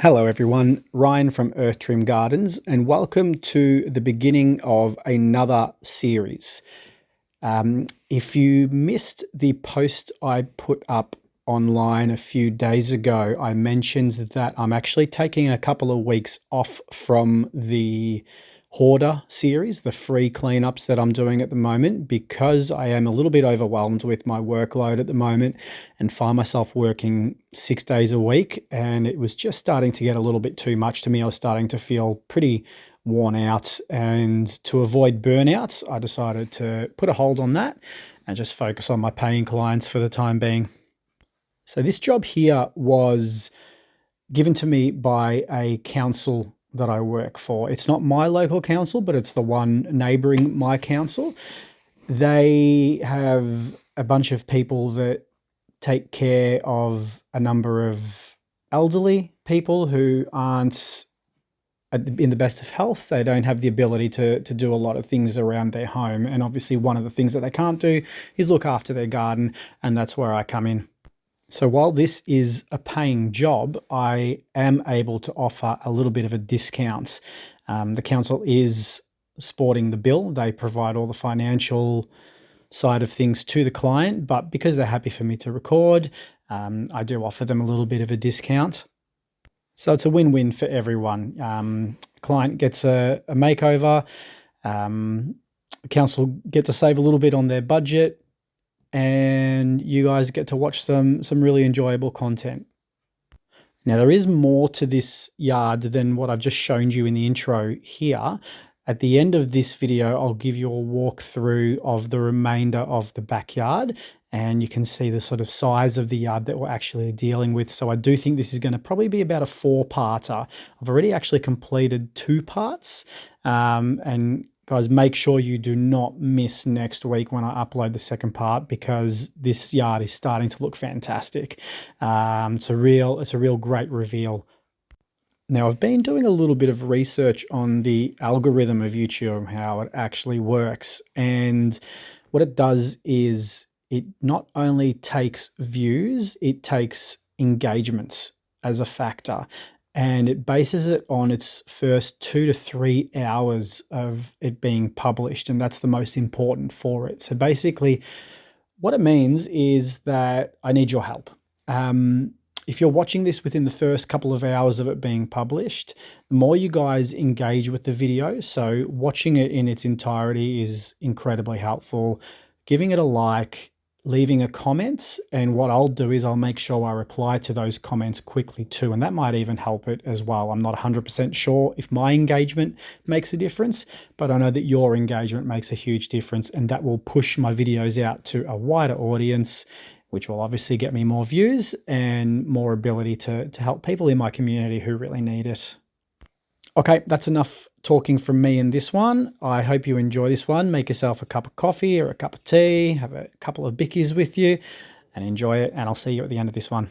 Hello everyone, Ryan from Earth Trim Gardens, and welcome to the beginning of another series. If you missed the post I put up online a few days ago, I mentioned that I'm actually taking a couple of weeks off from the Hoarder series, the free cleanups that I'm doing at the moment, because I am a little bit overwhelmed with my workload at the moment and find myself working 6 days a week. And it was just starting to get a little bit too much to me. I was starting to feel pretty worn out. And to avoid burnout, I decided to put a hold on that and just focus on my paying clients for the time being. So this job here was given to me by a council that I work for. It's not my local council, but it's the one neighbouring my council. They have a bunch of people that take care of a number of elderly people who aren't in the best of health. They don't have the ability to do a lot of things around their home. And obviously one of the things that they can't do is look after their garden, and that's where I come in. So while this is a paying job, I am able to offer a little bit of a discount. The council is sporting the bill. They provide all the financial side of things to the client, but because they're happy for me to record, I do offer them a little bit of a discount. So it's a win-win for everyone. The client gets a makeover, the council get to save a little bit on their budget, and you guys get to watch some really enjoyable content. Now, there is more to this yard than what I've just shown you in the intro here. At the end of this video, I'll give you a walkthrough of the remainder of the backyard, and you can see the sort of size of the yard that we're actually dealing with. So I do think this is going to probably be about a 4-parter. I've already actually completed 2 parts, and guys, make sure you do not miss next week when I upload the second part, because this yard is starting to look fantastic. It's a real great reveal. Now, I've been doing a little bit of research on the algorithm of YouTube, how it actually works. And what it does is it not only takes views, it takes engagements as a factor. And it bases it on its first 2 to 3 hours of it being published. And that's the most important for it. So basically, what it means is that I need your help. If you're watching this within the first couple of hours of it being published, the more you guys engage with the video, so watching it in its entirety is incredibly helpful. Giving it a like, leaving a comment, and what I'll do is I'll make sure I reply to those comments quickly too, and that might even help it as well. I'm not 100% sure if my engagement makes a difference, but I know that your engagement makes a huge difference, and that will push my videos out to a wider audience, which will obviously get me more views and more ability to help people in my community who really need it. Okay, that's enough talking from me in this one. I hope you enjoy this one. Make yourself a cup of coffee or a cup of tea, have a couple of bickies with you, and enjoy it. And I'll see you at the end of this one.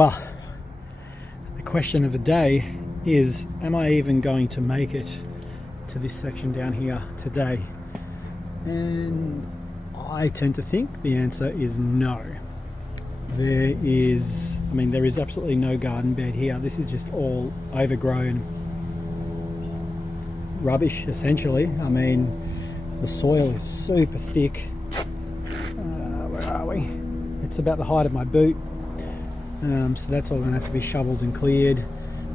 Well, the question of the day is, am I even going to make it to this section down here today? And I tend to think the answer is no. There is absolutely no garden bed here. This is just all overgrown rubbish, essentially. I mean, the soil is super thick. Where are we? It's about the height of my boot. So that's all going to have to be shoveled and cleared.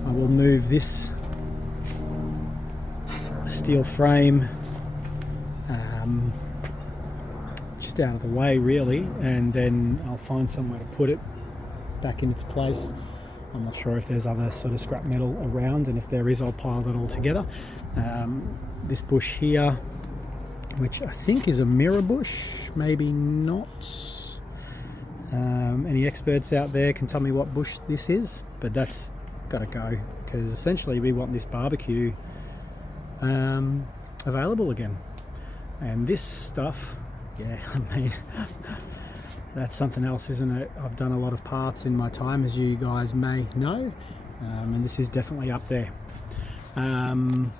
I will move this steel frame just out of the way, really, and then I'll find somewhere to put it back in its place. I'm not sure if there's other sort of scrap metal around, and if there is, I'll pile it all together. This bush here, which I think is a mirror bush, maybe not. Any experts out there can tell me what bush this is, but that's got to go, because essentially we want this barbecue available again. And this stuff, yeah, I mean, that's something else, isn't it? I've done a lot of parts in my time, as you guys may know, and this is definitely up there. Now,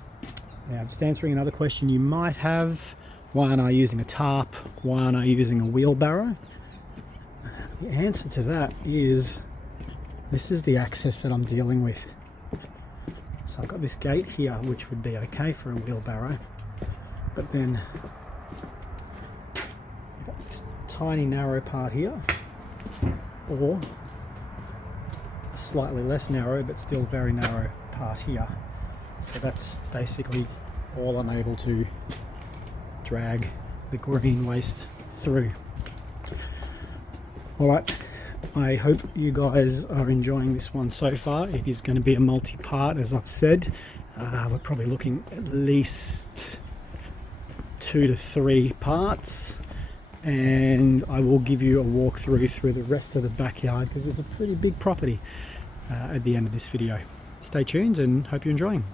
just answering another question you might have: why aren't I using a tarp? Why aren't I using a wheelbarrow? The answer to that is, this is the access that I'm dealing with. So I've got this gate here, which would be okay for a wheelbarrow, but then I've got this tiny narrow part here, or a slightly less narrow but still very narrow part here. So that's basically all I'm able to drag the green waste through. Alright, I hope you guys are enjoying this one so far. It is going to be a multi-part, as I've said. We're probably looking at least 2 to 3 parts, and I will give you a walkthrough through the rest of the backyard, because it's a pretty big property at the end of this video. Stay tuned and hope you're enjoying.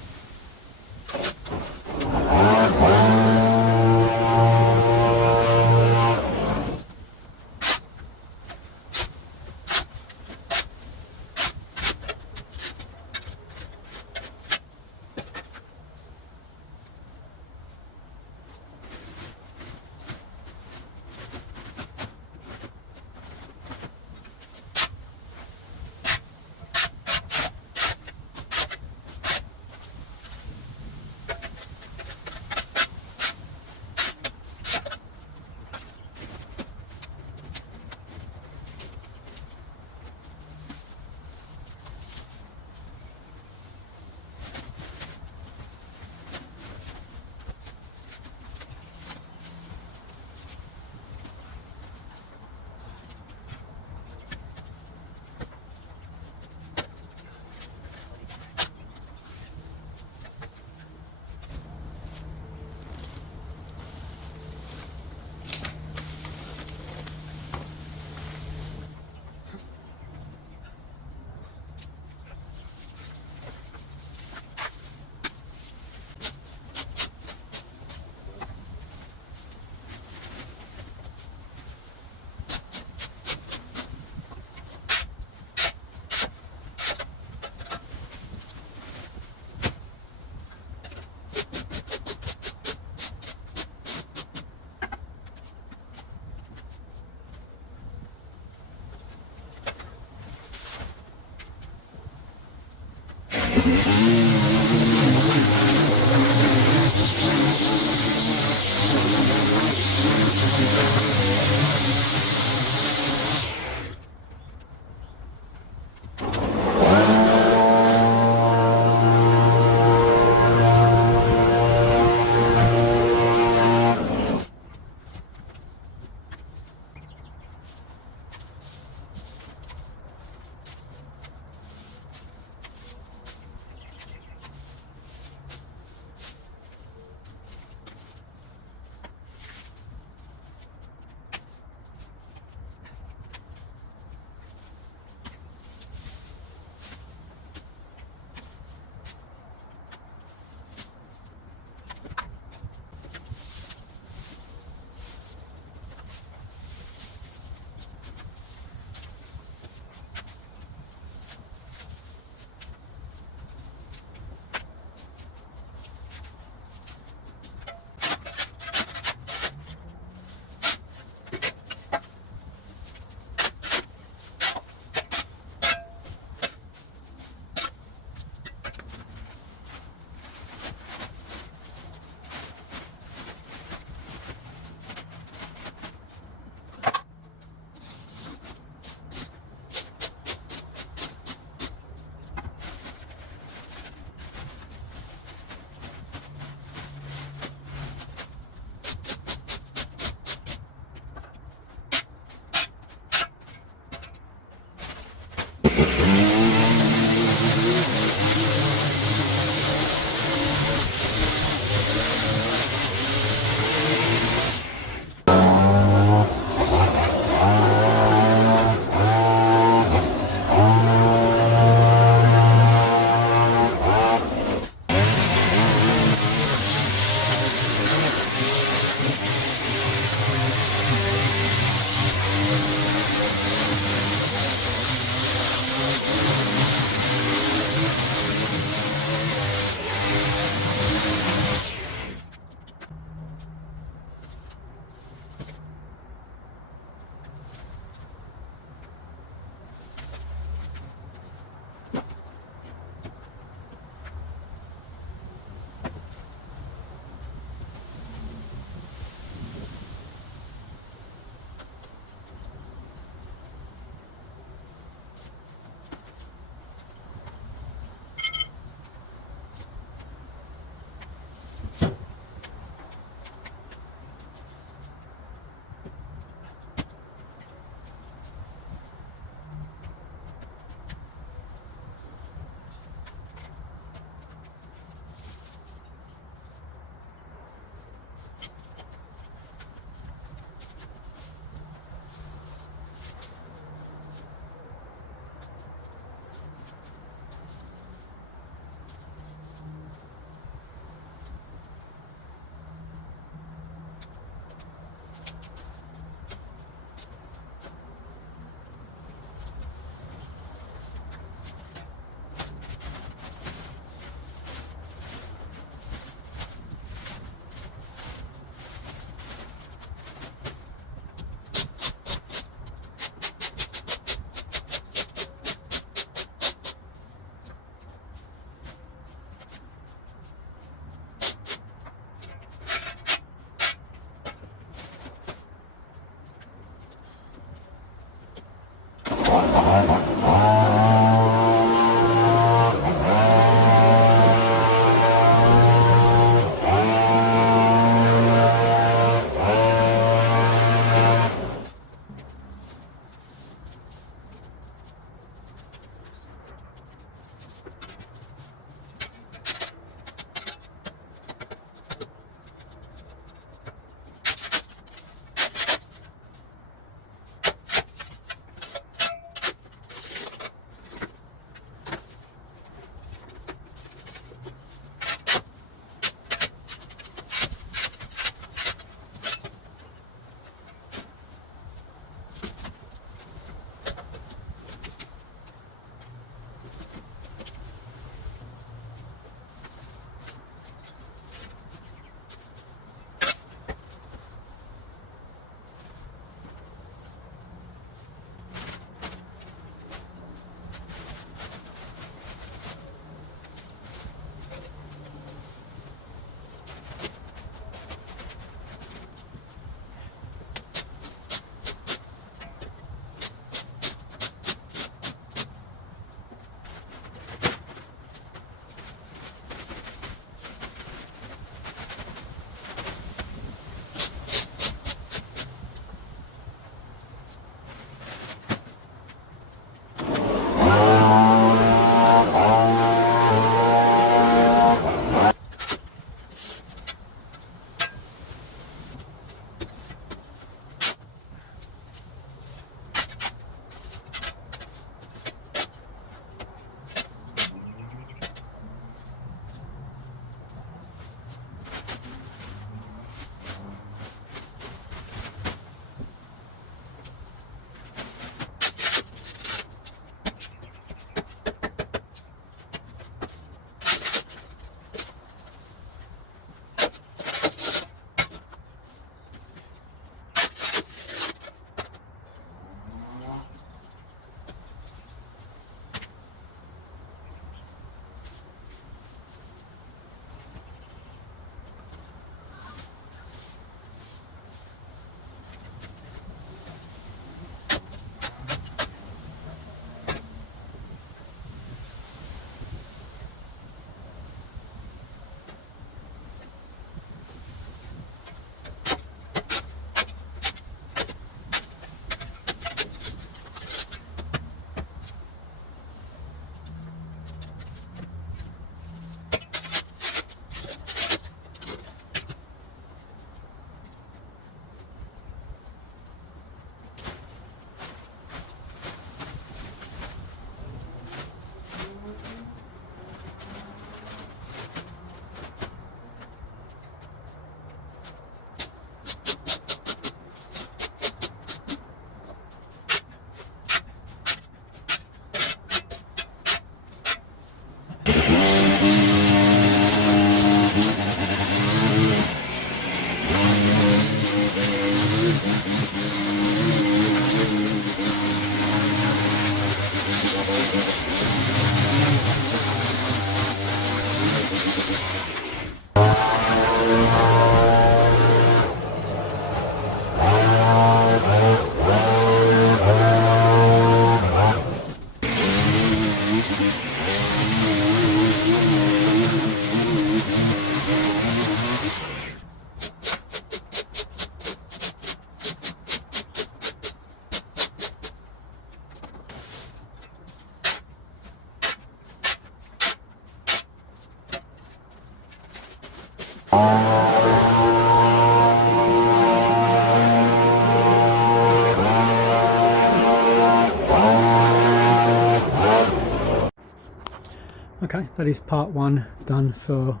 Okay, that is part one done for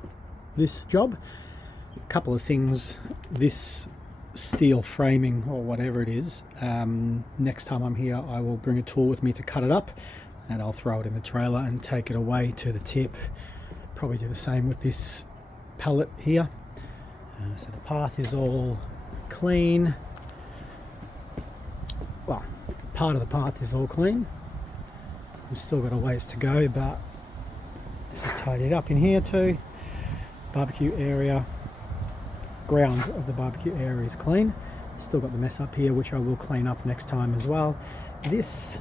this job. A couple of things, this steel framing or whatever it is, next time I'm here I will bring a tool with me to cut it up and I'll throw it in the trailer and take it away to the tip. Probably do the same with this pallet here. So the path is all clean. Well, part of the path is all clean. We've still got a ways to go, but this is tidied up in here too. Barbecue area, ground of the barbecue area is clean. Still got the mess up here, which I will clean up next time as well. This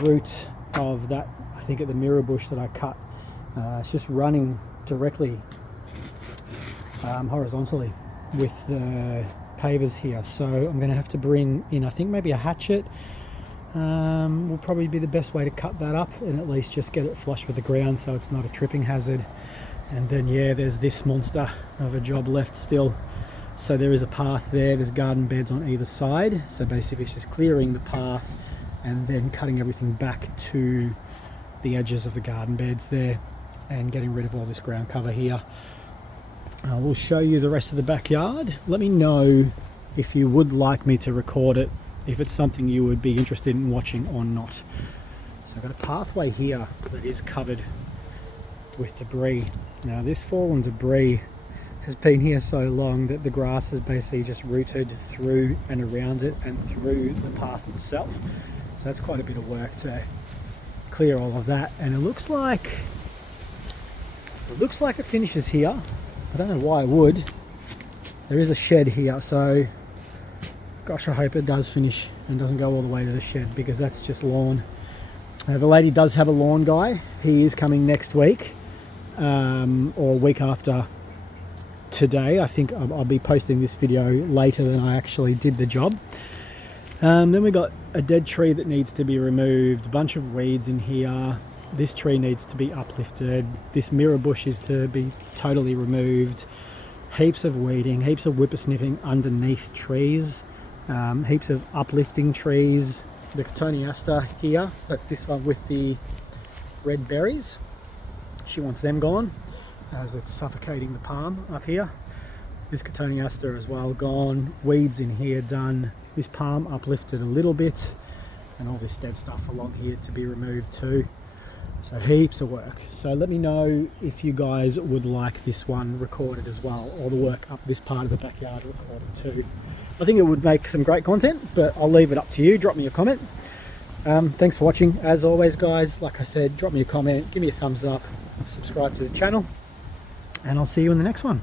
root of that, I think at the mirror bush that I cut. It's just running directly horizontally with the pavers here, so I'm going to have to bring in, I think maybe a hatchet will probably be the best way to cut that up, and at least just get it flush with the ground so it's not a tripping hazard. And then yeah, there's this monster of a job left still. So there is a path there, there's garden beds on either side, so basically it's just clearing the path and then cutting everything back to the edges of the garden beds there and getting rid of all this ground cover here. We'll show you the rest of the backyard. Let me know if you would like me to record it, if it's something you would be interested in watching or not. So I've got a pathway here that is covered with debris. Now this fallen debris has been here so long that the grass has basically just rooted through and around it and through the path itself. So that's quite a bit of work to clear all of that, and it looks like it finishes here. I don't know why it would. There is a shed here, so gosh, I hope it does finish and doesn't go all the way to the shed, because that's just lawn. The lady does have a lawn guy. He is coming next week, or week after today. I think I'll be posting this video later than I actually did the job. Then we got a dead tree that needs to be removed, a bunch of weeds in here. This tree needs to be uplifted. This mirror bush is to be totally removed. Heaps of weeding, heaps of whippersnipping underneath trees, heaps of uplifting trees. The cotoneaster here, that's this one with the red berries. She wants them gone, as it's suffocating the palm up here. This cotoneaster as well gone. Weeds in here done. This palm uplifted a little bit, and all this dead stuff along here to be removed too. So heaps of work. So let me know if you guys would like this one recorded as well, or the work up this part of the backyard recorded too. I think it would make some great content, but I'll leave it up to you. Drop me a comment. Thanks for watching. As always guys, like I said, drop me a comment, give me a thumbs up, subscribe to the channel, and I'll see you in the next one.